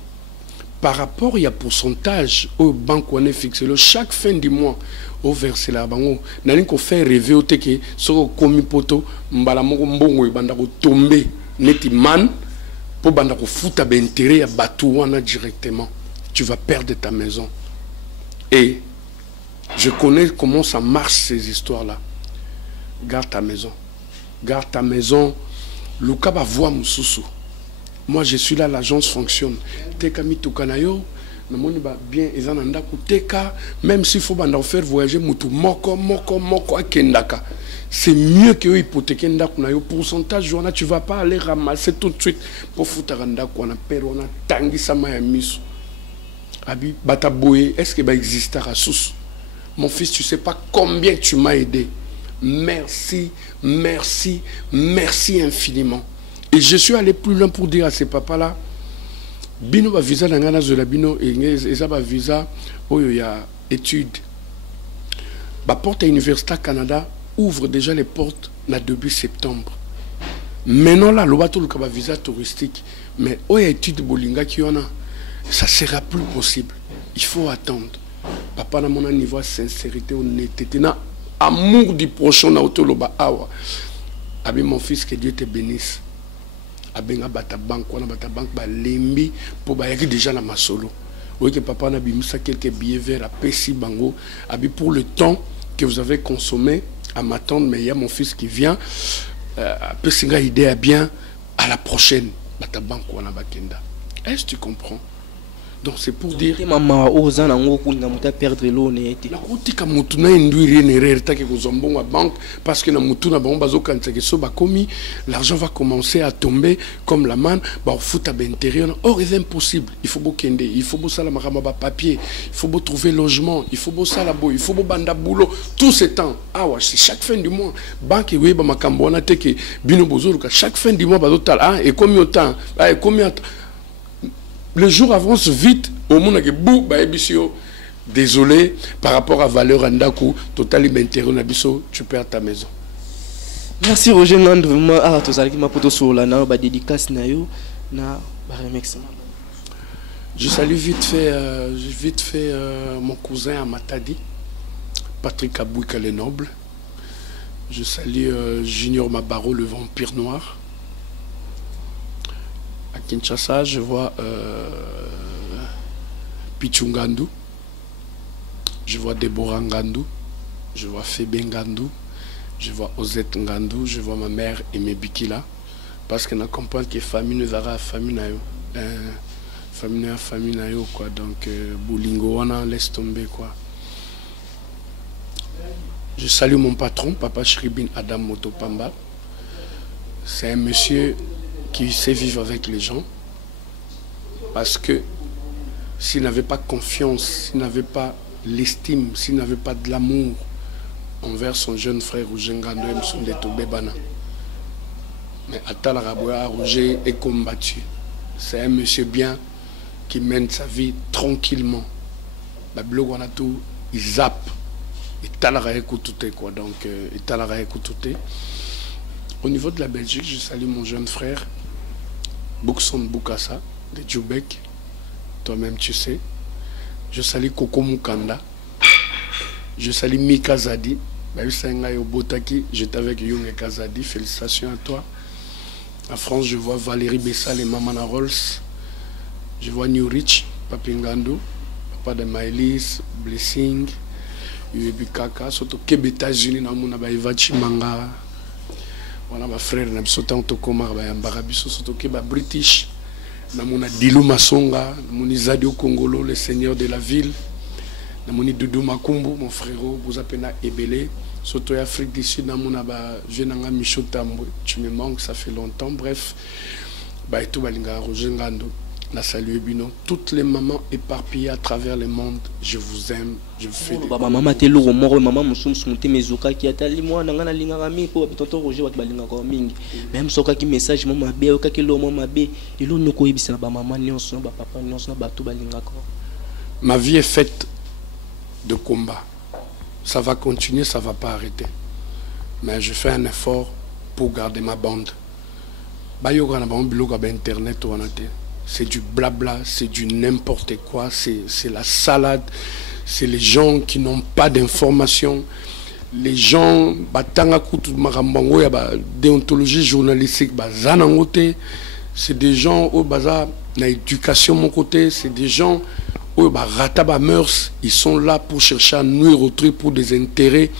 par rapport il y a pourcentage au banque on est fixé le chaque fin du mois au verser la bango nani ko faire rêver au teke soko komi poto mbala moko mbongo banda ko tomber neti man pour banda ko futa ba intérêt ya batu wana directement tu vas perdre ta maison et je connais comment ça marche ces histoires là. Garde ta maison Luka va voir mususu. Moi je suis là, l'agence fonctionne. Teka mi tukanayo, na moni ba bien ezananda ku teka, même s'il faut banda faire voyager mutu moko akendaka. C'est mieux que hypothéquer ndaku na yo pourcentage wana tu vas pas aller ramasser tout de suite pour foutre ndaku na pero na tangi sama ya miso. Abi bataboye, est-ce que ba existera sous? Mon fils, tu sais pas combien tu m'as aidé. Merci infiniment. Et je suis allé plus loin pour dire à ces papas-là, bino ba visa nangana zola bino et ça ba visa oyo ya études. Ba porte à Université Canada ouvre déjà les portes na début septembre. Maintenant là, le bateau le ba visa touristique, mais oyo études bolinga ki ona, ça sera plus possible. Il faut attendre. Papa na mon niveau de sincérité, honnêteté, na amour du prochain na otoloba awa. Abi mon fils, que Dieu te bénisse. Abenga bata banque ba lembi pour ba yaki déjà na masolo. Oui que papa na bimisa quelques billets vers à Pessi Bango. Abi pour le temps que vous avez consommé à m'attendre, mais il y a mon fils qui vient. Peu singa idée à bien à la prochaine. Est-ce que tu comprends? Donc c'est pour dire maman oza nango kuna muta perdre l'eau n'était la route ka mutuna induire une erreur ta ke kozombo à banque parce que na mutuna ba bazo kanisa ke so ba komi l'argent va commencer à tomber comme la manne ba fout à l'intérieur. Or c'est impossible, il faut bokende, il faut bosala makama ba papier, il faut trouver logement, il faut bosala bo, il faut banda boulot tout ce temps. Ah ouais, c'est chaque fin du mois banque oui ba makambo na te ke bino bozolo ka chaque fin du mois ba total ah et combien de temps et combien de temps. Le jour avance vite, au monde que bou ba ebisio. Désolé par rapport à valeur andaku total m'intérêt nabiso, tu perds ta maison. Merci Roger Nand vraiment ah to zalaki ma poto sur la na ba dédicace na yo na ba remix. Je salue vite fait mon cousin à Matadi, Patrick Abouika le Noble. Je salue Junior Mabaro le vampire noir. À Kinshasa, je vois Pichungandu, je vois Deborah Ngandou, je vois Fébé Ngandou, je vois Osette Ngandou, je vois ma mère Aimé Bikila, parce qu'on a compris que famille nous aura famille na yo, famille na yo quoi, donc Boulingo on laisse tomber quoi. Je salue mon patron, Papa Shribin Adam Motopamba. C'est un monsieur qui sait vivre avec les gens, parce que s'il n'avait pas confiance, s'il n'avait pas l'estime, s'il n'avait pas de l'amour envers son jeune frère Roger Ngando Msundeto Bebana, mais Atala Raboua Roger est combattu. C'est un monsieur bien qui mène sa vie tranquillement. Babilo Guanatou, il zappe. Et Talara écouté quoi, donc et Talara écouté. Au niveau de la Belgique, je salue mon jeune frère Boukson Boukassa de Djoubek, toi-même tu sais. Je salue Koko Mukanda. Je salue Mika Zadi. J'étais avec Young et Kazadi. Félicitations à toi. En France, je vois Valérie Bessal et Mamana Rolls. Je vois New Rich, Papingando, Papa de Maëlys, Blessing, Uebi Kaka, surtout Québec, États-Unis, Namuna Baïvachi Manga. Voilà ma frère, Nabsotan Tokomar, Bayambarabiso, surtout Québec, British, Namuna Dilou Masonga, Namuni Zadio Kongolo, le seigneur de la ville, Namuni Doudou Makumbu, mon frérot, vous appelez Ebele, surtout Afrique du Sud, Namuna Jenanga Micho Tambo, tu me manques, ça fait longtemps, bref, Baïtou Balinga, Roger Ngando. La salut Bino, toutes les mamans éparpillées à travers le monde, je vous aime, je vous fais des maman te lourd moro maman musum sunte mezuka ki atali moi nangana linga ngami po bitonto Roger wat balinga ko mingi même soka ki message mama be o ka ki lo mama be ilo noko yebisa ba maman nyonso ba papa nyonso ba to balinga ko. Ma vie est faite de combat. Ça va continuer, ça va pas arrêter. Mais je fais un effort pour garder ma bande. Ba yo kana ba biloko ba internet ou anate. C'est du blabla, c'est du n'importe quoi, c'est la salade, c'est les gens qui n'ont pas d'informations, les gens, déontologie journalistique, c'est des gens au bazar, l'éducation mon côté, c'est des gens au rataba mœurs, ils sont là pour chercher à nuire autrui pour des intérêts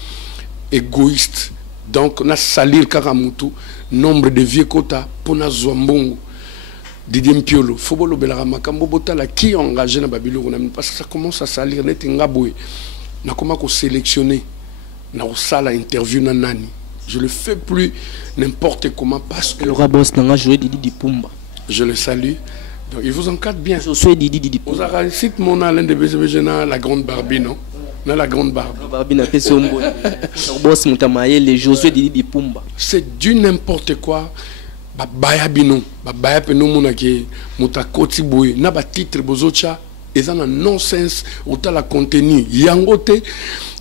égoïstes. Donc on a salir Karamutu, nombre de vieux quotas pour na Zouambongo. Didier Mpiolo, Fobolo Belaramakam, Botala, qui est engagé dans Babylone, parce que ça commence à salir, net ngaboué. Na comment qu'on sélectionner, na sala interview na nani. Je le fais plus n'importe comment parce que. Le rabos n'a joué Didi Pumba. Je le salue. Donc il vous encadre bien. Je suis Didi Pumba. Vous avez cité mon l'un de BZBG, la grande Barbie, non? Dans la grande barbe. Barbie n'a fait son bon. Boss Moutamaye, les Josué Didi Pumba. C'est du n'importe quoi. Babaya bino babaya pe no mona ke mutakoti boy na ba titre bozocha ezana nonsense otala contenu yangote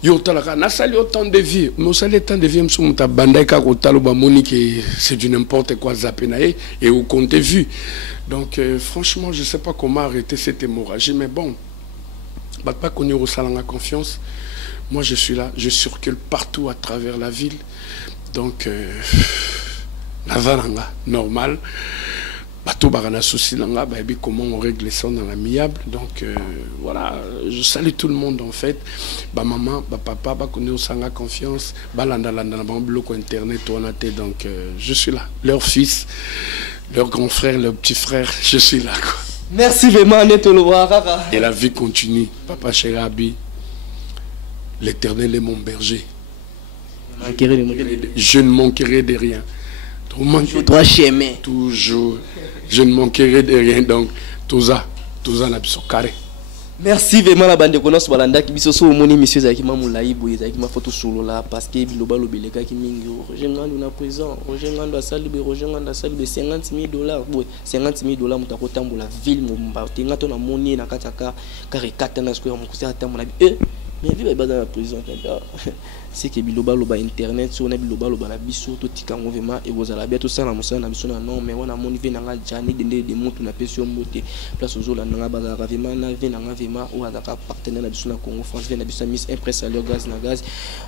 yo otala na sali autant de vie mais sali autant de vie mso muta bandai ka otalo ba moni que c'est du n'importe quoi zapenae et au compte vu. Donc franchement je sais pas comment arrêter cette hémorragie mais bon pas connu au salanga confiance. Moi je suis là, je circule partout à travers la ville. Donc Navaranga, normal. bateau barana souci langa bah comment on règle ça dans l'amiable. Donc voilà, je salue tout le monde en fait. Bah maman, bah papa, bah connaît au sanga confiance, bah landa bloc internet on a été. Donc je suis là, leur fils, leur grand frère, leur petit frère, je suis là quoi. Merci vraiment Neto Loara. Et la vie continue. Papa Cherabi, l'Éternel est mon berger. Je ne manquerai de rien. Toujours. Je ne manquerai de rien. Donc, tout ça n'a pas carré. Merci vraiment la bande de connaissances balanda qui biso so moni monsieur zaki mamulai boye zaki ma photo solo là parce que biloba lobelega ki mingi Roger Ngando na présent Roger Ngando asali be Roger Ngando asali be $50,000 boye $50,000 mutako tambola ville mumba tenga to na moni na kataka karikata na square mukusi atambola mais vie ba dans la prison c'est que biloba loba internet so na biloba loba na biso to tikango vraiment et vous ala bientôt ça na musana biso na non mais wana moni ve na nga jani de mutu na pesio mbote place ozola na nga ba vraiment na ve na nga vraiment ou azaka partenaire na biso na Congo France ve na biso Miss Impress alio gaz na gaz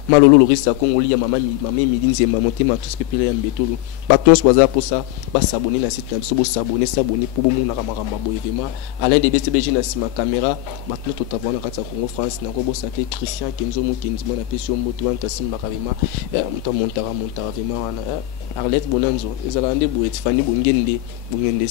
malolo le rista Congo li ya mama midinze mamote ma tous pepele ya mbetolo ba tous waza pour ça ba s'abonner na site na biso bo s'abonner pour bon na kamara boye vraiment Alain de BCBG na sima caméra ba tout to tavana kata Congo France na ko bo saké Christian Kenzo Mukenzi na pesio mbote Tassimba Kavima, Montara vraiment, Arlette Bonanzo, ils allaient rendre pour Fanny Bungende, Bungende,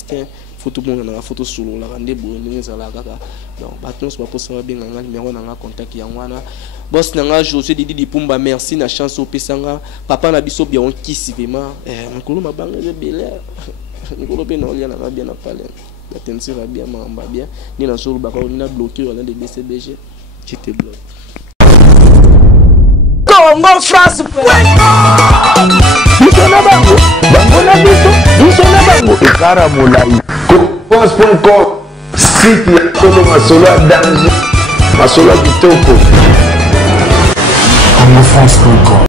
photo bon, la photo solo, la rendre pour les Alagaga. Donc, maintenant, c'est pas pour ça, bien, on a numéro, on a contact, Yangwana. Boss Nanga, José Didi Pumba, merci, na chance au Pesanga, papa Nabiso, bien, on kiss vraiment, on colombe à Bangladesh de Bélé, on colombe à Olia, on a bien à parler. La tension va bien, on bien, ni la solo, on a bloqué, on a des BCBG, qui te bloque. Congo France France.com site ya Tolo Masolo ya danger Masolo ya kitoko. CongoFrance.com